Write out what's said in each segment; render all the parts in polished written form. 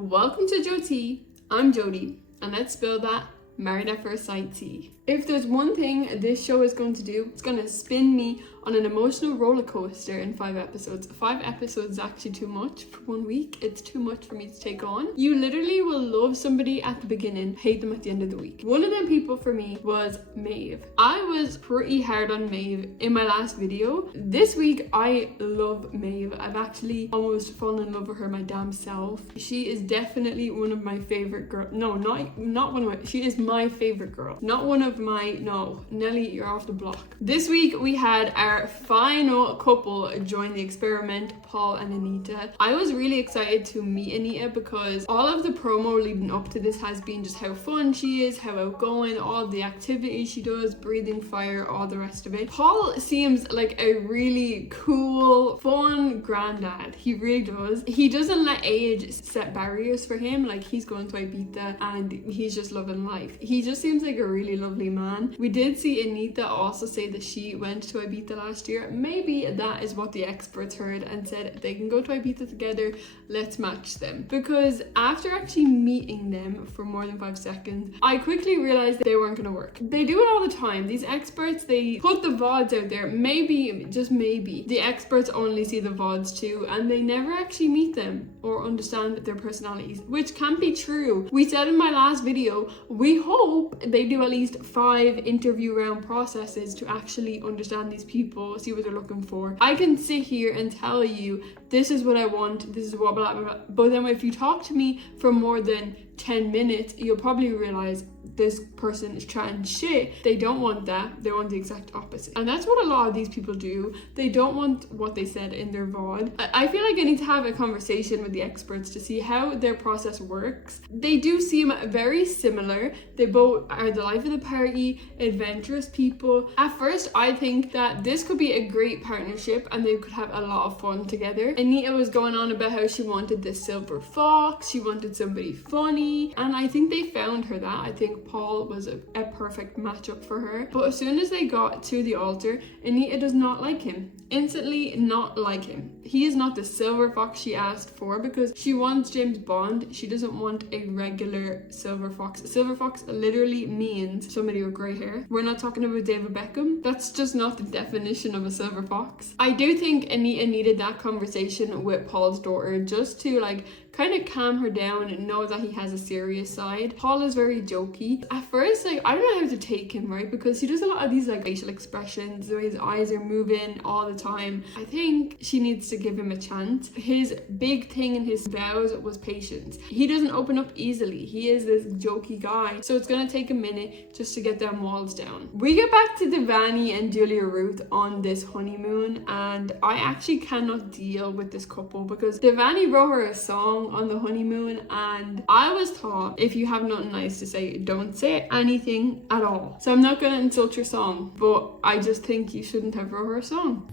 Welcome to JoTea. I'm Jody, and let's spill that Married at First Sight tea. If there's one thing this show is going to do, it's going to spin me on an emotional roller coaster in 5 episodes. 5 episodes is actually too much for 1 week. It's too much for me to take on. You literally will love somebody at the beginning, hate them at the end of the week. One of them people for me was Maeve. I was pretty hard on Maeve in my last video. This week, I love Maeve. I've actually almost fallen in love with her my damn self. She is definitely one of my favorite girls. No, not one of my, she is my favorite girl. Not one of my, no, Nelly, you're off the block. This week, we had our final couple join the experiment, Paul and Anita. I was really excited to meet Anita because all of the promo leading up to this has been just how fun she is, how outgoing, all the activities she does, breathing fire, all the rest of it. Paul seems like a really cool, fun granddad. He really does. He doesn't let age set barriers for him. Like, he's going to Ibiza and he's just loving life. He just seems like a really lovely man. We did see Anita also say that she went to Ibiza last year. Maybe that is what the experts heard and said they can go to Ibiza together, let's match them. Because after actually meeting them for more than 5 seconds, I quickly realized they weren't going to work. They do it all the time. These experts, they put the VODs out there. Maybe, just maybe, the experts only see the VODs too, and they never actually meet them or understand their personalities, which can't be true. We said in my last video, we hope they do at least 5 interview round processes to actually understand these people, see what they're looking for. I can sit here and tell you, this is what I want, this is what blah, blah, blah. But then if you talk to me for more than 10 minutes, you'll probably realize this person is chatting shit. They don't want that. They want the exact opposite. And that's what a lot of these people do. They don't want what they said in their VOD. I feel like I need to have a conversation with the experts to see how their process works. They do seem very similar. They both are the life of the party, adventurous people. At first, I think that this could be a great partnership and they could have a lot of fun together. Anita was going on about how she wanted the silver fox. She wanted somebody funny. And I think they found her that. I think Paul was a perfect matchup for her. But as soon as they got to the altar, Anita does not like him. Instantly not like him. He is not the silver fox she asked for because she wants James Bond. She doesn't want a regular silver fox. Silver fox literally means somebody with grey hair. We're not talking about David Beckham. That's just not the definition of a silver fox. I do think Anita needed that conversation with Paul's daughter just to kind of calm her down and know that he has a serious side. Paul is very jokey. At first, I don't know how to take him, right? Because he does a lot of these facial expressions, the way his eyes are moving all the time. I think she needs to give him a chance. His big thing in his vows was patience. He doesn't open up easily. He is this jokey guy. So it's gonna take a minute just to get them walls down. We get back to Davide and Julia Ruth on this honeymoon, and I actually cannot deal with this couple because Davide wrote her a song on the honeymoon, and I was taught if you have nothing nice to say, don't say anything at all. So I'm not gonna insult your song, but I just think you shouldn't have wrote her a song.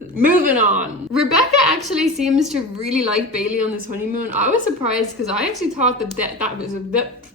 Moving on. Rebecca actually seems to really like Bailey on this honeymoon. I was surprised because I actually thought that was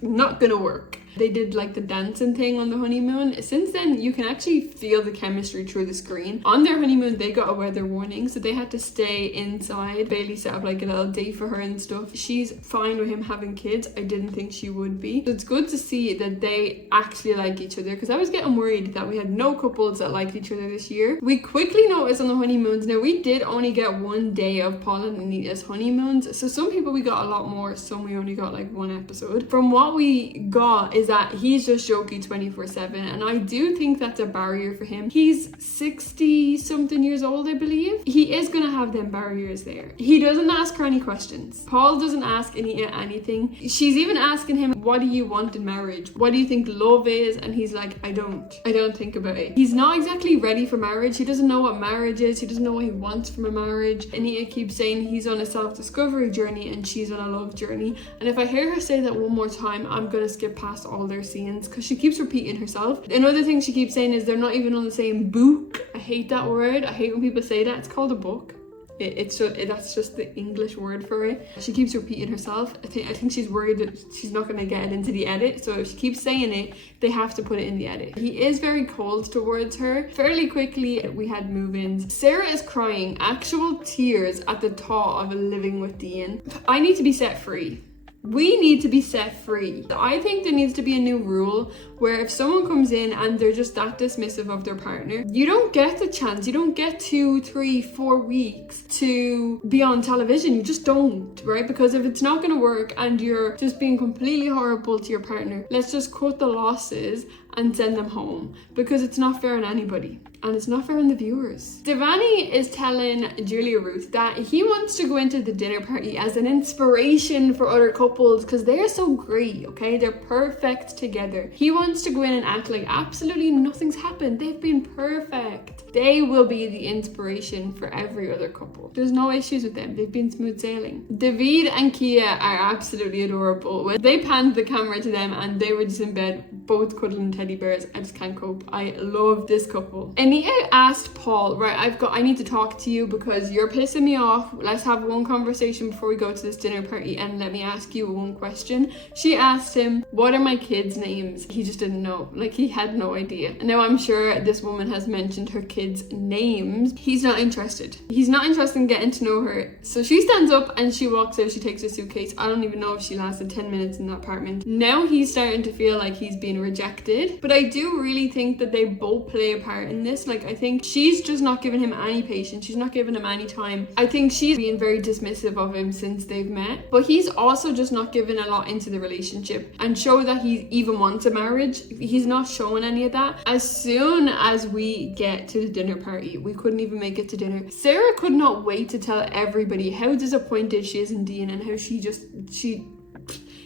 not gonna work. They did the dancing thing on the honeymoon. Since then, you can actually feel the chemistry through the screen. On their honeymoon, they got a weather warning, so they had to stay inside. Bailey set up a little date for her and stuff. She's fine with him having kids. I didn't think she would be. So it's good to see that they actually like each other because I was getting worried that we had no couples that liked each other this year. We quickly noticed on the honeymoons, now we did only get 1 day of Paul and Anita's honeymoons. So some people we got a lot more, some we only got 1 episode. From what we got is that he's just jokey 24/7, and I do think that's a barrier for him. He's 60 something years old, I believe. He is gonna have them barriers there. He doesn't ask her any questions. Paul doesn't ask Anita anything. She's even asking him, what do you want in marriage? What do you think love is? And he's like, I don't think about it. He's not exactly ready for marriage. He doesn't know what marriage is. He doesn't know what he wants from a marriage. Anita keeps saying he's on a self-discovery journey and she's on a love journey. And if I hear her say that one more time, I'm gonna skip past all their scenes because she keeps repeating herself. Another thing she keeps saying is they're not even on the same book. I hate that word. I hate when people say that. It's called a book. That's just the English word for it. She keeps repeating herself. I think she's worried that she's not going to get it into the edit, so if she keeps saying it, they have to put it in the edit. He is very cold towards her. Fairly quickly, we had move-ins. Sarah is crying actual tears at the thought of living with Dean. I need to be set free. We need to be set free. I think there needs to be a new rule where if someone comes in and they're just that dismissive of their partner, you don't get the chance, you don't get 2, 3, 4 weeks to be on television. You just don't, right? Because if it's not going to work and you're just being completely horrible to your partner, let's just cut the losses and send them home, because it's not fair on anybody and it's not fair on the viewers. Davide is telling Julia Ruth that he wants to go into the dinner party as an inspiration for other couples because they're so great, okay? They're perfect together. He wants to go in and act like absolutely nothing's happened. They've been perfect. They will be the inspiration for every other couple. There's no issues with them. They've been smooth sailing. Davide and Keye are absolutely adorable. When they panned the camera to them and they were just in bed, both cuddling teddy bears, I just can't cope. I love this couple. Anita asked Paul, right, I need to talk to you because you're pissing me off. Let's have one conversation before we go to this dinner party and let me ask you one question. She asked him, what are my kids' names? He just didn't know. Like, he had no idea. Now I'm sure this woman has mentioned her kids' names. He's not interested. He's not interested in getting to know her. So she stands up and she walks out. She takes her suitcase. I don't even know if she lasted 10 minutes in that apartment. Now he's starting to feel like he's being rejected. But I do really think that they both play a part in this. Like, I think she's just not giving him any patience. She's not giving him any time. I think she's being very dismissive of him since they've met. But he's also just not giving a lot into the relationship and show that he even wants a marriage. He's not showing any of that. As soon as we get to the dinner party, we couldn't even make it to dinner. Sarah could not wait to tell everybody how disappointed she is in Dean and how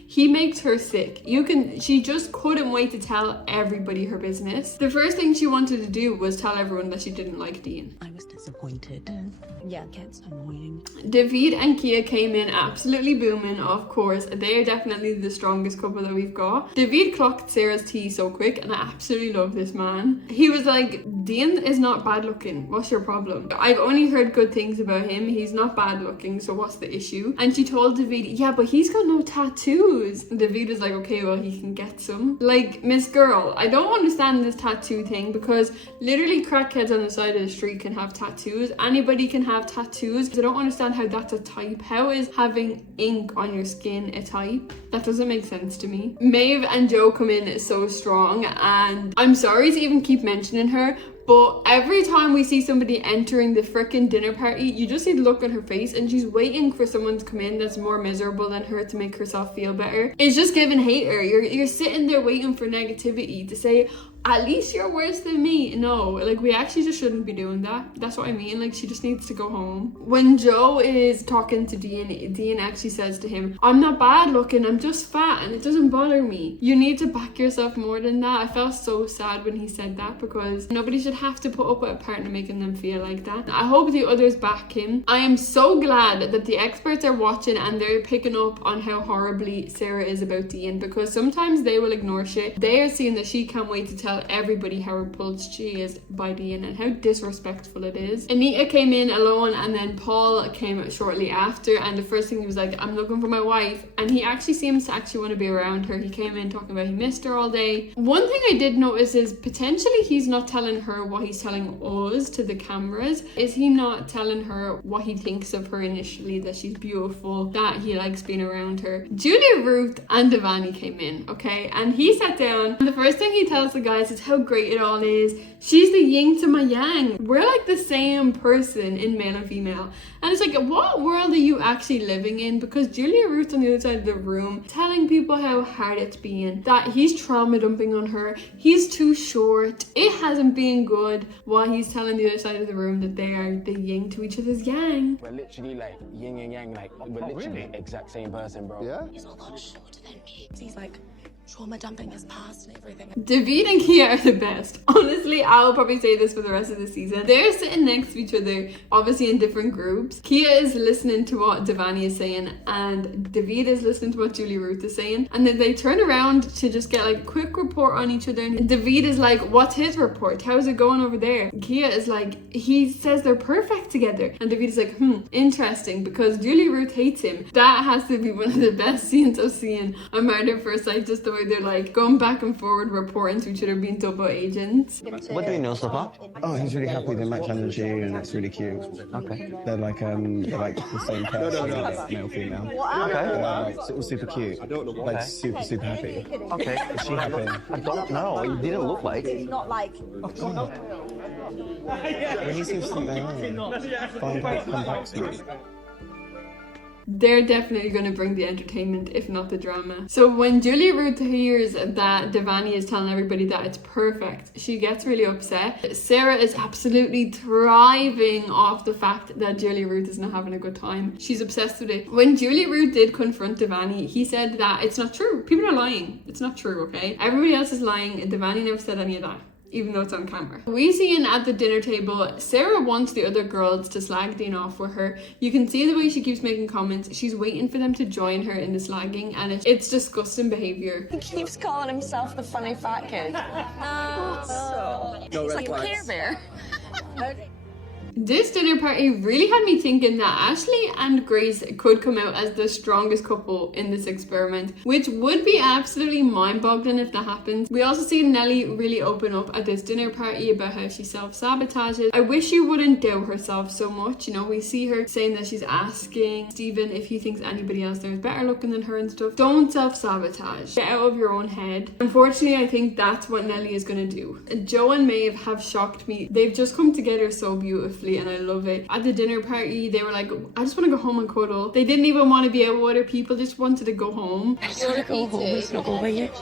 he makes her sick. She just couldn't wait to tell everybody her business. The first thing she wanted to do was tell everyone that she didn't like Dean. I was disappointed. Yeah, it gets annoying. Davide and Keye came in absolutely booming, of course. They are definitely the strongest couple that we've got. Davide clocked Sarah's tea so quick and I absolutely love this man. He was like, Dean is not bad looking. What's your problem? I've only heard good things about him. He's not bad looking, so what's the issue? And she told Davide, yeah, but he's got no tattoos. And Davide was like, okay, well, he can get some. Like, Miss Girl, I don't understand this tattoo thing because literally crackheads on the side of the street can have tattoos. Anybody can have tattoos. I don't understand how that's a type. How is having ink on your skin a type? That doesn't make sense to me. Maeve and Jo come in so strong, and I'm sorry to even keep mentioning her, but every time we see somebody entering the freaking dinner party, you just see the look on her face and she's waiting for someone to come in that's more miserable than her to make herself feel better. It's just giving hater. You're sitting there waiting for negativity to say, at least you're worse than me. No, like, we actually just shouldn't be doing that. That's what I mean. Like, she just needs to go home. When Jo is talking to Dean actually says to him, I'm not bad looking, I'm just fat and it doesn't bother me. You need to back yourself more than that. I felt so sad when he said that because nobody should have to put up with a partner making them feel like that. I hope the others back him. I am so glad that the experts are watching and they're picking up on how horribly Sarah is about Dean, because sometimes they will ignore shit. They are seeing that she can't wait to tell everybody how repulsed she is by Dean and how disrespectful it is. Anita came in alone and then Paul came shortly after, and the first thing he was like, I'm looking for my wife, and he actually seems to actually want to be around her. He came in talking about he missed her all day. One thing I did notice is potentially he's not telling her what he's telling us to the cameras. Is he not telling her what he thinks of her initially, that she's beautiful, that he likes being around her? Julia Ruth and Davide came in, okay, and he sat down and the first thing he tells the guys is how great it all is. She's the yin to my yang. We're like the same person in male and female. And it's like, what world are you actually living in? Because Julia Ruth on the other side of the room telling people how hard it's been, that he's trauma dumping on her, he's too short, it hasn't been good, while he's telling the other side of the room that they are the yin to each other's yang. We're literally like yin and yang, like we're literally the exact same person, bro. Yeah? He's a lot shorter than me. He's like trauma dumping his past and everything. Davide and Keye are the best. Honestly, I'll probably say this for the rest of the season. They're sitting next to each other, obviously in different groups. Keye is listening to what Davide is saying, and Davide is listening to what Julie Ruth is saying. And then they turn around to just get like a quick report on each other. And Davide is like, what's his report? How's it going over there? Keye is like, he says they're perfect together. And Davide is like, interesting, because Julie Ruth hates him. That has to be one of the best scenes I've seen on Married at First Sight, just the way they're like going back and forward, reporting to each other, being double agents. What do you know so far? Oh, he's really happy. They match energy, and it's really cute. Okay. They're like the same person, male, female. Okay. They're like super cute. Like super happy. Okay. Is she happy? I don't know. It didn't look like. Not like. When he seems something on, come back to me. They're definitely going to bring the entertainment, if not the drama. So when Julie Ruth hears that Davide is telling everybody that it's perfect, she gets really upset. Sarah is absolutely thriving off the fact that Julie Ruth is not having a good time. She's obsessed with it. When Julie Ruth did confront Davide, he said that it's not true. People are lying. It's not true, okay? Everybody else is lying. Davide never said any of that, even though it's on camera. We see at the dinner table, Sarah wants the other girls to slag Dean off with her. You can see the way she keeps making comments. She's waiting for them to join her in the slagging, and it's disgusting behaviour. He keeps calling himself the funny fat kid. He's like a Care Bear. This dinner party really had me thinking that Ashley and Grace could come out as the strongest couple in this experiment, which would be absolutely mind-boggling if that happens. We also see Nellie really open up at this dinner party about how she self-sabotages. I wish she wouldn't doubt herself so much. You know, we see her saying that she's asking Stephen if he thinks anybody else there is better looking than her and stuff. Don't self-sabotage. Get out of your own head. Unfortunately, I think that's what Nellie is going to do. Joe and Maeve have shocked me. They've just come together so beautifully, and I love it. At the dinner party, they were like, I just want to go home and cuddle. They didn't even want to be out with other people, just wanted to go home. I just want to go home. It's not over yet.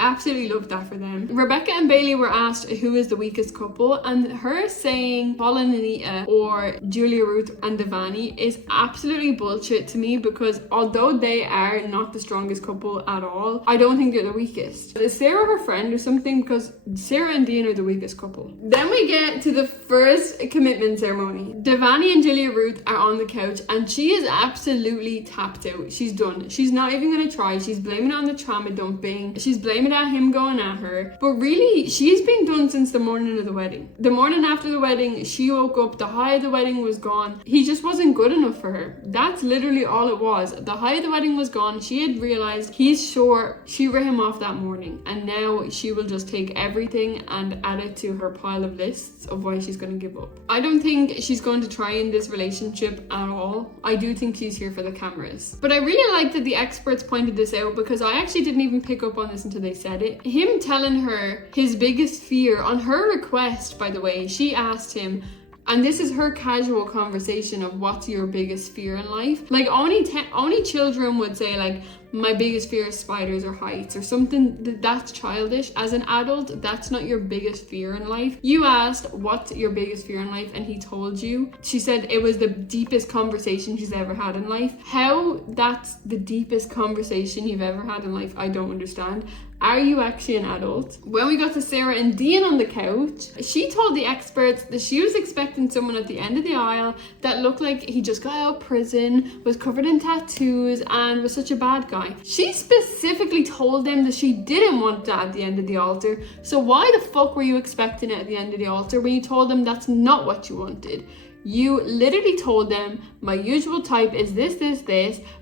Absolutely love that for them. Rebecca and Bailey were asked who is the weakest couple, and her saying Paul and Anita or Julia Ruth and Davide is absolutely bullshit to me, because although they are not the strongest couple at all, I don't think they're the weakest. Is Sarah her friend or something? Because Sarah and Dean are the weakest couple. Then we get to the first commitment ceremony. Davide and Julia Ruth are on the couch, and she is absolutely tapped out. She's done. She's not even going to try. She's blaming it on the trauma dumping. She's blaming at him going at her, but really she's been done since the morning of the wedding. The morning after the wedding, she woke up, the high of the wedding was gone. He just wasn't good enough for her. That's literally all it was. The high of the wedding was gone. She had realized he's sure she wrote him off that morning, and now she will just take everything and add it to her pile of lists of why she's going to give up. I don't think she's going to try in this relationship at all. I do think she's here for the cameras. But I really like that the experts pointed this out, because I actually didn't even pick up on this until they said it. Him telling her his biggest fear on her request, by the way, she asked him, and this is her casual conversation of what's your biggest fear in life. Like only children would say like, my biggest fear is spiders or heights or something. That's childish. As an adult, that's not your biggest fear in life. You asked what's your biggest fear in life, and he told you. She said it was the deepest conversation she's ever had in life. How that's the deepest conversation you've ever had in life, I don't understand. Are you actually an adult? When we got to Sarah and Dean on the couch, she told the experts that she was expecting someone at the end of the aisle that looked like he just got out of prison, was covered in tattoos, and was such a bad guy. She specifically told them that she didn't want that at the end of the altar. So why the fuck were you expecting it at the end of the altar when you told them that's not what you wanted? You literally told them, my usual type is this,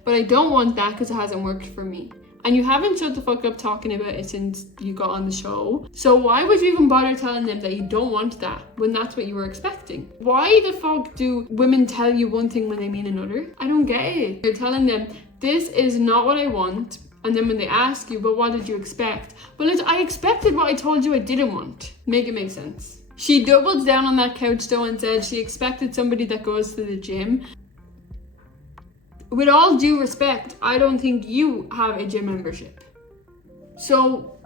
but I don't want that because it hasn't worked for me. And you haven't shut the fuck up talking about it since you got on the show. So why would you even bother telling them that you don't want that when that's what you were expecting? Why the fuck do women tell you one thing when they mean another? I don't get it. You're telling them, this is not what I want. And then when they ask you, but what did you expect? Well, I expected what I told you I didn't want. Make it make sense. She doubled down on that couch though and said she expected somebody that goes to the gym. With all due respect, I don't think you have a gym membership. So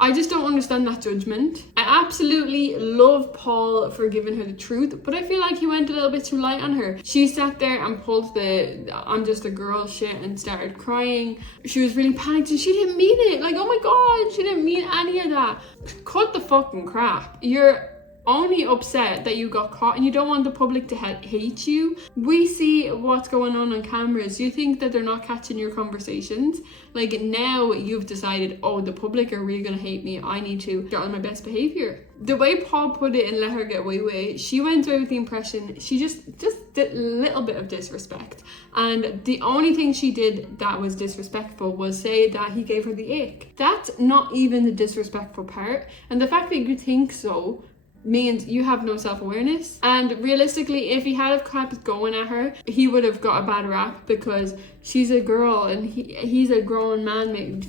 I just don't understand that judgment. I absolutely love Paul for giving her the truth, but I feel like he went a little bit too light on her. She sat there and pulled the I'm just a girl shit and started crying. She was really panicked and she didn't mean it. Like, oh my god, she didn't mean any of that. Cut the fucking crap. You're only upset that you got caught and you don't want the public to hate you. We see what's going on cameras. You think that they're not catching your conversations? Like, now you've decided, oh, the public are really gonna hate me, I need to get on my best behavior. The way Paul put it and let her get away with it, she went away with the impression she just did a little bit of disrespect, and the only thing she did that was disrespectful was say that he gave her the ick. That's not even the disrespectful part, and the fact that you think so means you have no self-awareness. And realistically, if he had have kept going at her, he would have got a bad rap because she's a girl and he's a grown man.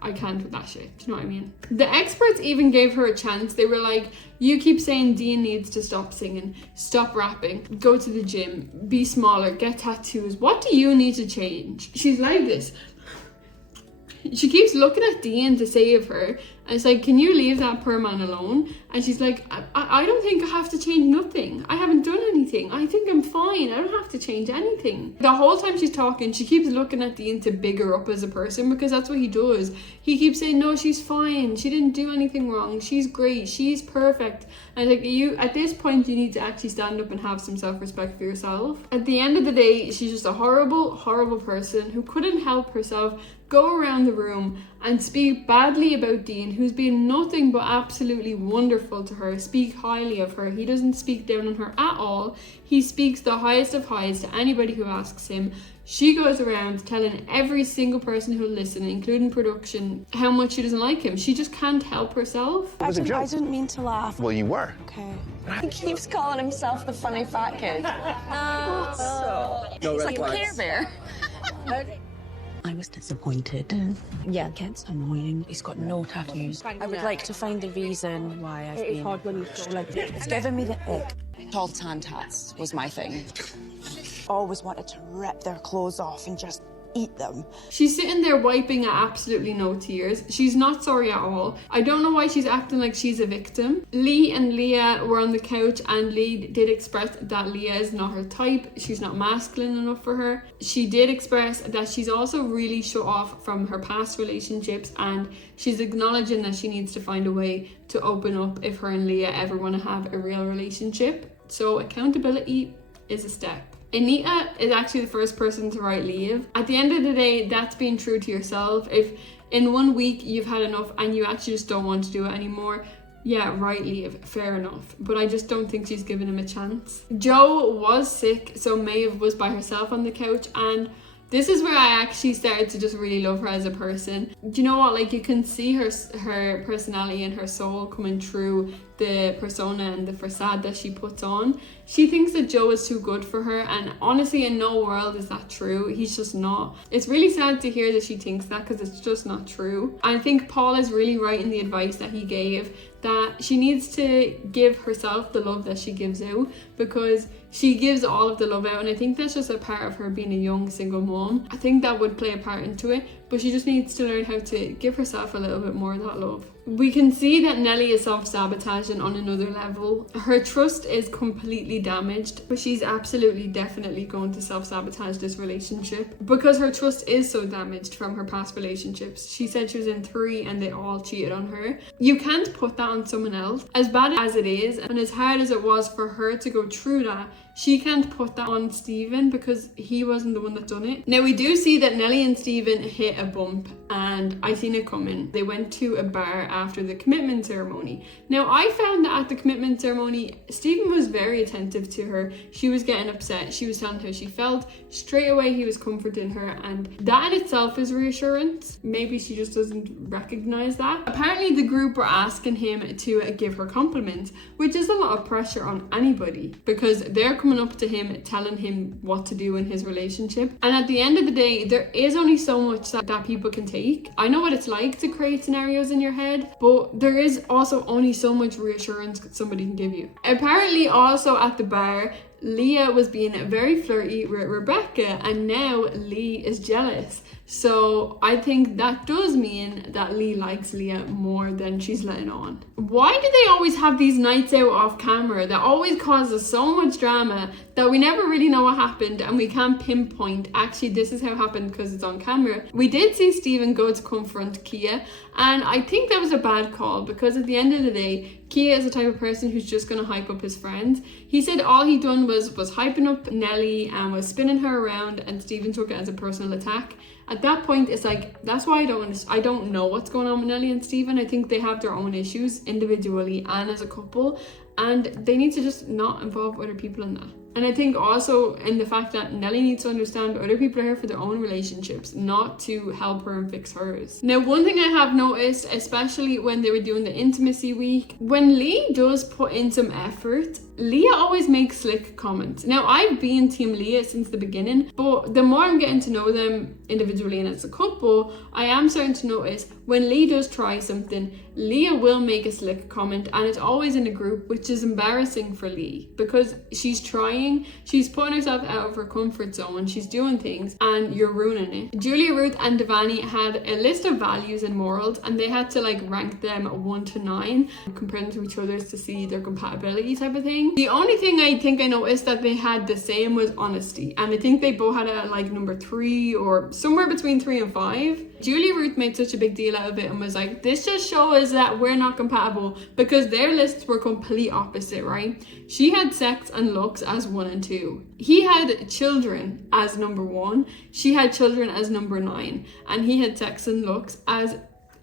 I can't with that shit. Do you know what I mean? The experts even gave her a chance. They were like, you keep saying Dean needs to stop singing, stop rapping, go to the gym, be smaller, get tattoos. What do you need to change? She's like this. She keeps looking at Dean to save her, and it's like, can you leave that poor man alone? And she's like, I don't think I have to change nothing. I haven't done anything. I think I'm fine. I don't have to change anything. The whole time she's talking, she keeps looking at Dean to big her up as a person, because that's what he does. He keeps saying, no, she's fine. She didn't do anything wrong. She's great. She's perfect. And like, you, at this point, you need to actually stand up and have some self-respect for yourself. At the end of the day, she's just a horrible, horrible person who couldn't help herself go around the room and speak badly about Dean, who's been nothing but absolutely wonderful to her, speak highly of her. He doesn't speak down on her at all. He speaks the highest of highs to anybody who asks him. She goes around telling every single person who'll listen, including production, how much she doesn't like him. She just can't help herself. I didn't mean to laugh. Well, you were. Okay. He keeps calling himself the funny fat kid. He's like a Care Bear. I was disappointed. Yeah, Kent's annoying. He's got no tattoos. I would like to find the reason why I've been... hard when you feel like it's giving me the ick. Tall tan tats was my thing. Always wanted to rip their clothes off and just eat them. She's sitting there wiping at absolutely no tears. She's not sorry at all. I don't know why she's acting like she's a victim. Lee and Leah were on the couch, and Lee did express that Leah is not her type. She's not masculine enough for her. She did express that she's also really shut off from her past relationships, and she's acknowledging that she needs to find a way to open up if her and Leah ever want to have a real relationship. So accountability is a step. Anita is actually the first person to write leave. At the end of the day, that's being true to yourself. If in 1 week you've had enough and you actually just don't want to do it anymore, yeah, write leave, fair enough. But I just don't think she's given him a chance. Joe was sick, so Maeve was by herself on the couch, and this is where I actually started to just really love her as a person. Do you know what? Like, you can see her personality and her soul coming through the persona and the facade that she puts on. She thinks that Joe is too good for her, and honestly, in no world is that true. He's just not. It's really sad to hear that she thinks that, because it's just not true. I think Paul is really right in the advice that he gave, that she needs to give herself the love that she gives out, because she gives all of the love out, and I think that's just a part of her being a young single mom. I think that would play a part into it, but she just needs to learn how to give herself a little bit more of that love. We can see that Nellie is self-sabotaging on another level. Her trust is completely damaged, but she's absolutely definitely going to self-sabotage this relationship because her trust is so damaged from her past relationships. She said she was in 3 and they all cheated on her. You can't put that on someone else. As bad as it is and as hard as it was for her to go through that, she can't put that on Stephen because he wasn't the one that done it. Now we do see that Nellie and Stephen hit a bump, and I seen it coming. They went to a bar after the commitment ceremony. Now I found that at the commitment ceremony, Stephen was very attentive to her. She was getting upset. She was telling her how she felt. Straight away he was comforting her, and that in itself is reassurance. Maybe she just doesn't recognize that. Apparently the group were asking him to give her compliments, which is a lot of pressure on anybody because they're coming up to him telling him what to do in his relationship, and at the end of the day there is only so much that people can take. I know what it's like to create scenarios in your head, but there is also only so much reassurance somebody can give you. Apparently also at the bar, Leah was being very flirty with Rebecca, and now Lee is jealous. So I think that does mean that Lee likes Leah more than she's letting on. Why do they always have these nights out off camera that always causes so much drama that we never really know what happened and we can't pinpoint, actually this is how it happened because it's on camera? We did see Stephen go to confront Keye, and I think that was a bad call because at the end of the day, Keye is the type of person who's just going to hype up his friends. He said all he done was hyping up Nelly and was spinning her around, and Stephen took it as a personal attack. At that point, it's like, that's why I don't know what's going on with Nelly and Stephen. I think they have their own issues individually and as a couple, and they need to just not involve other people in that. And I think also in the fact that Nelly needs to understand other people are here for their own relationships, not to help her and fix hers. Now, one thing I have noticed, especially when they were doing the intimacy week, when Lee does put in some effort, Leah always makes slick comments. Now, I've been Team Leah since the beginning, but the more I'm getting to know them individually and as a couple, I am starting to notice when Lee does try something, Leah will make a slick comment, and it's always in a group, which is embarrassing for Lee because she's trying, she's putting herself out of her comfort zone, she's doing things, and you're ruining it. Julia, Ruth, and Davide had a list of values and morals, and they had to like rank them 1 to 9, compare them to each other's to see their compatibility type of thing. The only thing I think I noticed that they had the same was honesty, and I think they both had it at like number 3 or somewhere between 3 and 5. Julia Ruth made such a big deal out of it and was like, this just shows that we're not compatible, because their lists were complete opposite, right? She had sex and looks as 1 and 2. He had children as number 1. She had children as number 9. And he had sex and looks as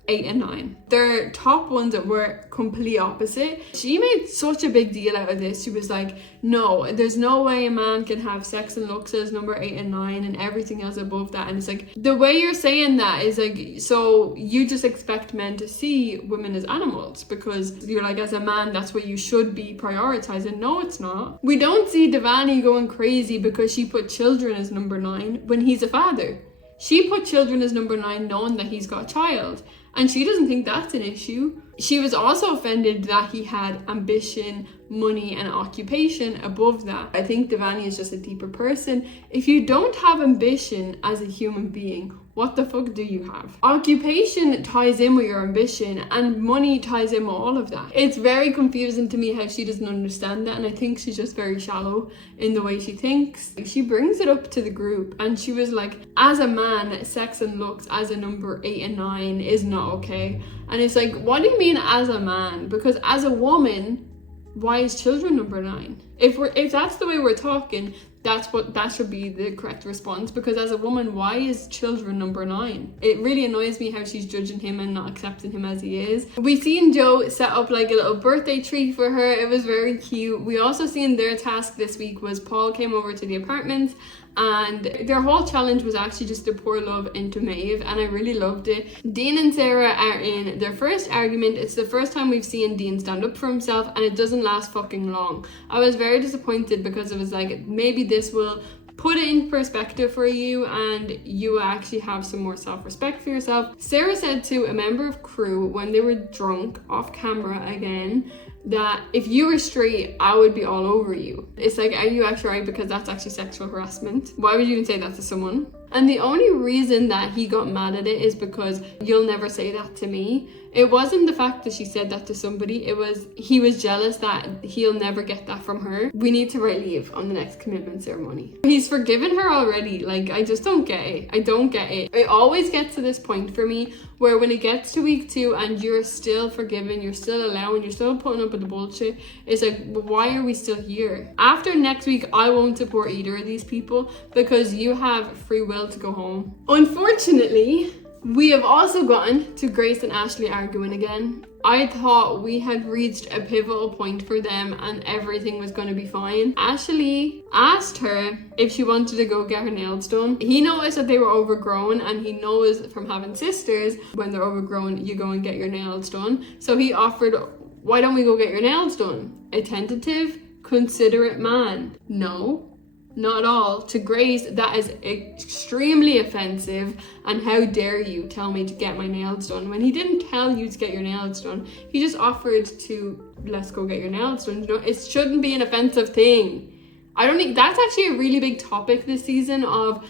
8 and 9. Their top ones were complete opposite. She made such a big deal out of this. She was like, no, there's no way a man can have sex and looks as number 8 and 9 and everything else above that. And it's like, the way you're saying that is like, so you just expect men to see women as animals because you're like, as a man, that's what you should be prioritizing. No, it's not. We don't see Davide going crazy because she put children as number 9 when he's a father. She put children as number 9 knowing that he's got a child, and she doesn't think that's an issue. She was also offended that he had ambition, money, and occupation above that. I think Davide is just a deeper person. If you don't have ambition as a human being, what the fuck do you have? Occupation ties in with your ambition, and money ties in with all of that. It's very confusing to me how she doesn't understand that, and I think she's just very shallow in the way she thinks. She brings it up to the group, and she was like, as a man, sex and looks as a number 8 and 9 is not okay. And it's like, what do you mean as a man? Because as a woman, why is children number 9? If that's the way we're talking, that should be the correct response, because as a woman, why is children number 9? It really annoys me how she's judging him and not accepting him as he is. We seen Joe set up like a little birthday tree for her. It was very cute. We also seen their task this week was Paul came over to the apartment, and their whole challenge was actually just to pour love into Maeve, and I really loved it. Dean and Sarah are in their first argument. It's the first time we've seen Dean stand up for himself, and it doesn't last fucking long. I was very disappointed because it was like, maybe this will put it in perspective for you and you actually have some more self-respect for yourself. Sarah said to a member of crew when they were drunk off camera again that if you were straight, I would be all over you. It's like, are you actually right? Because that's actually sexual harassment. Why would you even say that to someone? And the only reason that he got mad at it is because you'll never say that to me. It wasn't the fact that she said that to somebody, it was he was jealous that he'll never get that from her. We need to write leave on the next commitment ceremony. He's forgiven her already. Like, I just don't get it. I don't get it. It always gets to this point for me where when it gets to week 2 and you're still forgiving, you're still allowing, you're still putting up with the bullshit, it's like, why are we still here? After next week, I won't support either of these people because you have free will to go home. Unfortunately, we have also gotten to Grace and Ashley arguing again. I thought we had reached a pivotal point for them and everything was going to be fine. Ashley asked her if she wanted to go get her nails done. He noticed that they were overgrown, and he knows from having sisters, when they're overgrown, you go and get your nails done. So he offered, why don't we go get your nails done? A tentative, considerate man. No. Not at all. To Grace, that is extremely offensive, and how dare you tell me to get my nails done when he didn't tell you to get your nails done. He just offered to, let's go get your nails done. You know, it shouldn't be an offensive thing. I don't think that's actually a really big topic this season of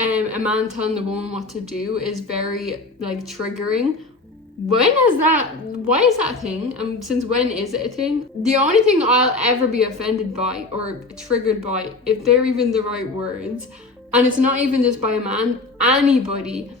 a man telling the woman what to do is very like triggering. Why is that a thing? And since when is it a thing? The only thing I'll ever be offended by or triggered by, if they're even the right words, and it's not even just by a man, anybody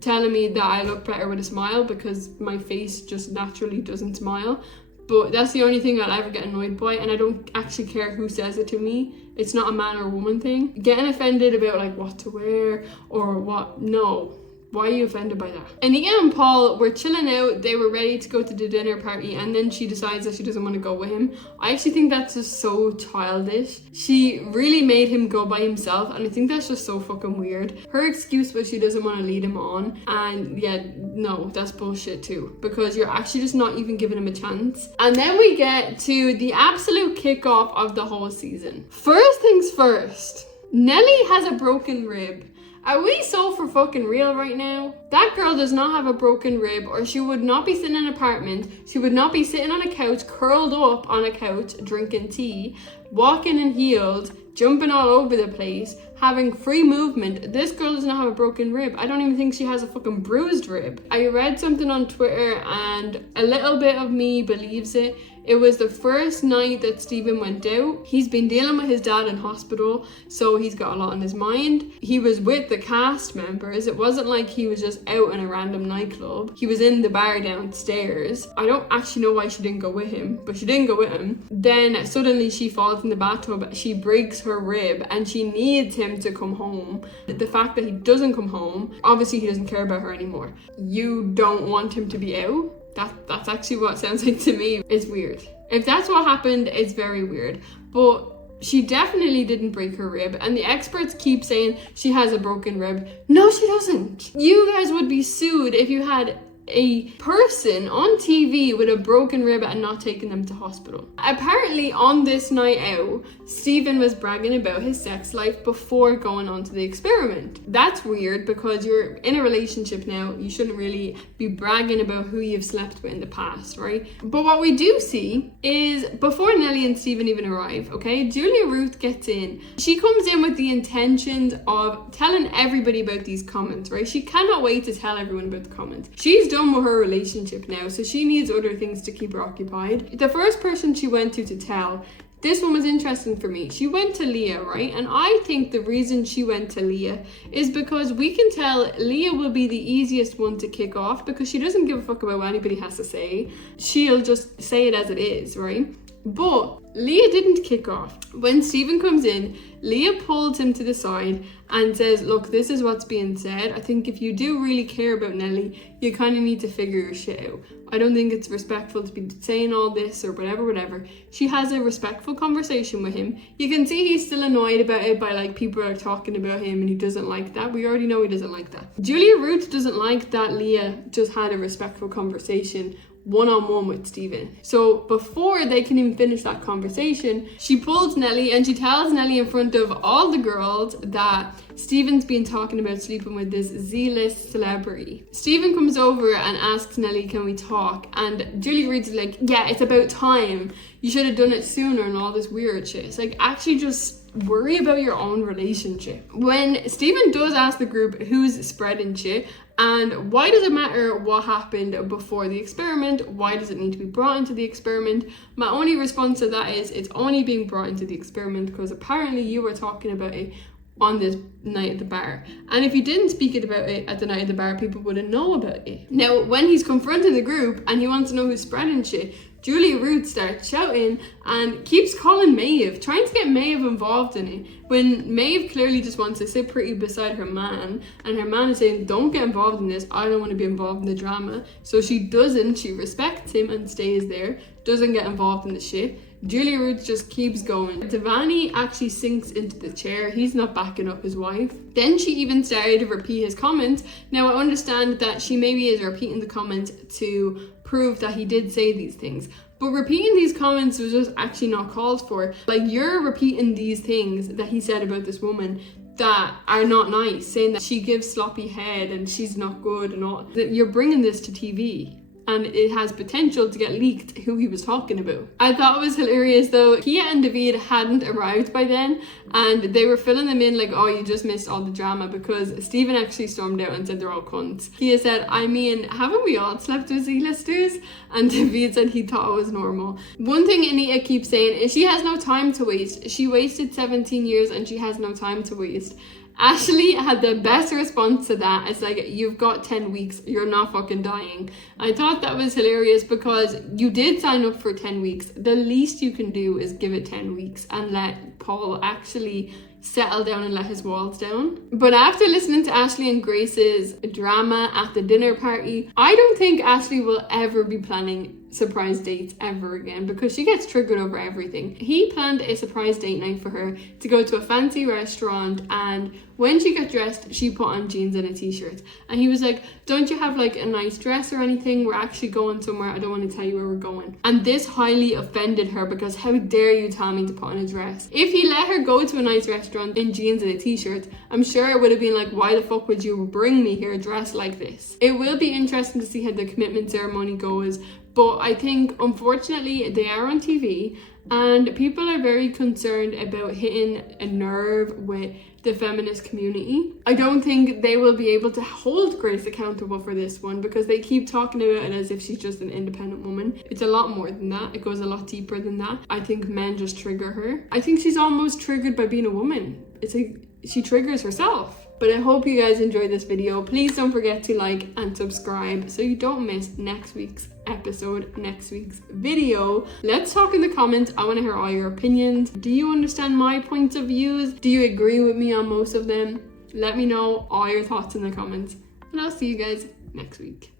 telling me that I look better with a smile, because my face just naturally doesn't smile. But that's the only thing I'll ever get annoyed by, and I don't actually care who says it to me. It's not a man or a woman thing. Getting offended about like what to wear or what, no. Why are you offended by that? Anita and Paul were chilling out. They were ready to go to the dinner party, and then she decides that she doesn't want to go with him. I actually think that's just so childish. She really made him go by himself, and I think that's just so fucking weird. Her excuse was she doesn't want to lead him on, and yeah, no, that's bullshit too, because you're actually just not even giving him a chance. And then we get to the absolute kickoff of the whole season. First things first, Nelly has a broken rib. Are we so for fucking real right now? That girl does not have a broken rib, or she would not be sitting in an apartment. She would not be sitting on a couch, curled up on a couch, drinking tea, walking in heels, jumping all over the place, having free movement. This girl does not have a broken rib. I don't even think she has a fucking bruised rib. I read something on Twitter and a little bit of me believes it. It was the first night that Stephen went out. He's been dealing with his dad in hospital, so he's got a lot on his mind. He was with the cast members. It wasn't like he was just out in a random nightclub. He was in the bar downstairs. I don't actually know why she didn't go with him, but she didn't go with him. Then suddenly she falls in the bathtub, she breaks her rib, and she needs him to come home. The fact that he doesn't come home, obviously he doesn't care about her anymore. You don't want him to be out? That's actually what it sounds like to me. It's weird. If that's what happened, it's very weird. But she definitely didn't break her rib, and the experts keep saying she has a broken rib. No, she doesn't. You guys would be sued if you had a person on TV with a broken rib and not taking them to hospital. Apparently on this night out, Stephen was bragging about his sex life before going on to the experiment. That's weird, because you're in a relationship now. You shouldn't really be bragging about who you've slept with in the past, right? But what we do see is before Nelly and Stephen even arrive, okay, Julia Ruth gets in. She comes in with the intentions of telling everybody about these comments, right? She cannot wait to tell everyone about the comments. She's done with her relationship now, so she needs other things to keep her occupied. The first person she went to tell, this one was interesting for me. She went to Leah, right? And I think the reason she went to Leah is because we can tell Leah will be the easiest one to kick off, because she doesn't give a fuck about what anybody has to say. She'll just say it as it is, right? But Leah didn't kick off. When Stephen comes in, Leah pulls him to the side and says, look, this is what's being said. I think if you do really care about Nelly, you kind of need to figure your shit out. I don't think it's respectful to be saying all this or whatever. She has a respectful conversation with him. You can see he's still annoyed about it by like people are talking about him, and he doesn't like that. We already know he doesn't like that. Julia Ruth doesn't like that Leah just had a respectful conversation one-on-one with Stephen. So before they can even finish that conversation, she pulls Nelly and she tells Nelly in front of all the girls that Stephen's been talking about sleeping with this Z-list celebrity. Stephen comes over and asks Nelly, can we talk? And Julie Reed's like, yeah, it's about time. You should have done it sooner and all this weird shit. It's like, actually just worry about your own relationship. When Stephen does ask the group who's spreading shit, and why does it matter what happened before the experiment? Why does it need to be brought into the experiment? My only response to that is it's only being brought into the experiment because apparently you were talking about it on this night at the bar. And if you didn't speak about it at the night at the bar, people wouldn't know about it. Now, when he's confronting the group and he wants to know who's spreading shit, Julia Ruth starts shouting and keeps calling Maeve, trying to get Maeve involved in it, when Maeve clearly just wants to sit pretty beside her man, and her man is saying, don't get involved in this, I don't want to be involved in the drama. So she doesn't, she respects him and stays there, doesn't get involved in the shit. Julia Ruth just keeps going. Davide actually sinks into the chair. He's not backing up his wife. Then she even started to repeat his comments. Now I understand that she maybe is repeating the comments to prove that he did say these things. But repeating these comments was just actually not called for. Like, you're repeating these things that he said about this woman that are not nice, saying that she gives sloppy head and she's not good and all. You're bringing this to TV. and it has potential to get leaked who he was talking about. I thought it was hilarious though. Keye and Davide hadn't arrived by then, and they were filling them in like, oh, you just missed all the drama, because Stephen actually stormed out and said they're all cunts. Keye said, I mean, haven't we all slept with Z-listers? And Davide said he thought it was normal. One thing Anita keeps saying is she has no time to waste. She wasted 17 years and she has no time to waste. Ashley had the best response to that. It's like, you've got 10 weeks, you're not fucking dying. I thought that was hilarious because you did sign up for 10 weeks. The least you can do is give it 10 weeks and let Paul actually settle down and let his walls down. But after listening to Ashley and Grace's drama at the dinner party, I don't think Ashley will ever be planning surprise dates ever again, because she gets triggered over everything. He planned a surprise date night for her to go to a fancy restaurant, and when she got dressed, she put on jeans and a t-shirt. And he was like, don't you have like a nice dress or anything? We're actually going somewhere. I don't want to tell you where we're going. And this highly offended her, because how dare you tell me to put on a dress? If he let her go to a nice restaurant in jeans and a t-shirt, I'm sure it would have been like, why the fuck would you bring me here dressed like this? It will be interesting to see how the commitment ceremony goes. But I think, unfortunately, they are on TV and people are very concerned about hitting a nerve with the feminist community. I don't think they will be able to hold Grace accountable for this one, because they keep talking about it as if she's just an independent woman. It's a lot more than that. It goes a lot deeper than that. I think men just trigger her. I think she's almost triggered by being a woman. It's like she triggers herself. But I hope you guys enjoyed this video. Please don't forget to like and subscribe so you don't miss next week's episode, next week's video. Let's talk in the comments. I want to hear all your opinions. Do you understand my points of views? Do you agree with me on most of them? Let me know all your thoughts in the comments, and I'll see you guys next week.